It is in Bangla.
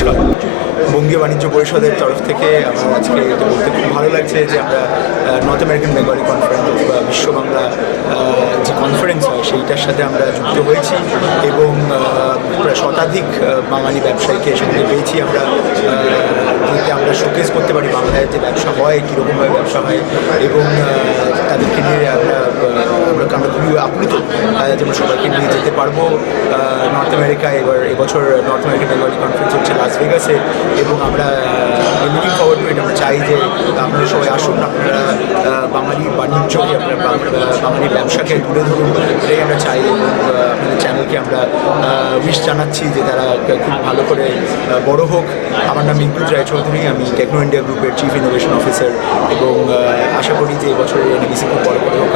নমস্কার। বঙ্গীয় বাণিজ্য পরিষদের তরফ থেকে আমার আজকে এটা বলতে খুব ভালো লাগছে যে আমরা নর্থ আমেরিকান বেঙ্গলি কনফারেন্স অথবা বিশ্ব বাংলা যে কনফারেন্স হয় সেইটার সাথে আমরা যুক্ত হয়েছি এবং প্রায় শতাধিক বাঙালি ব্যবসায়ীকে সঙ্গে পেয়েছি আমরা, যাতে আমরা শোকেস করতে পারি বাংলায় যে ব্যবসা হয়, কীরকমভাবে ব্যবসা হয় এবং তাদেরকে নিয়ে আমরা খুবই আপ্লুত যেমন সবাইকে নিয়ে যেতে পারবো নর্থ আমেরিকায়। এবছর নর্থ আমেরিকান বেঙ্গলি কনফারেন্স হচ্ছে লাস ভেগাসে এবং আমরা লুকিং ফরওয়ার্ড টু ইট। আমরা চাই যে আপনারা সবাই আসুন, আপনারা বাঙালি বাণিজ্যকে, আপনারা বাঙালি ব্যবসাকে তুলে ধরুন, এটাই আমরা চাই। এবং আপনাদের চ্যানেলকে আমরা উইশ জানাচ্ছি যে তারা খুব ভালো করে বড় হোক। আমার নাম ইন্দ্রুজ রায়চৌধুরী, আমি টেকনো ইন্ডিয়া গ্রুপের চিফ ইনোভেশন অফিসার এবং আশা করি যে এবছর এনবিসি খুব বড় করে হোক।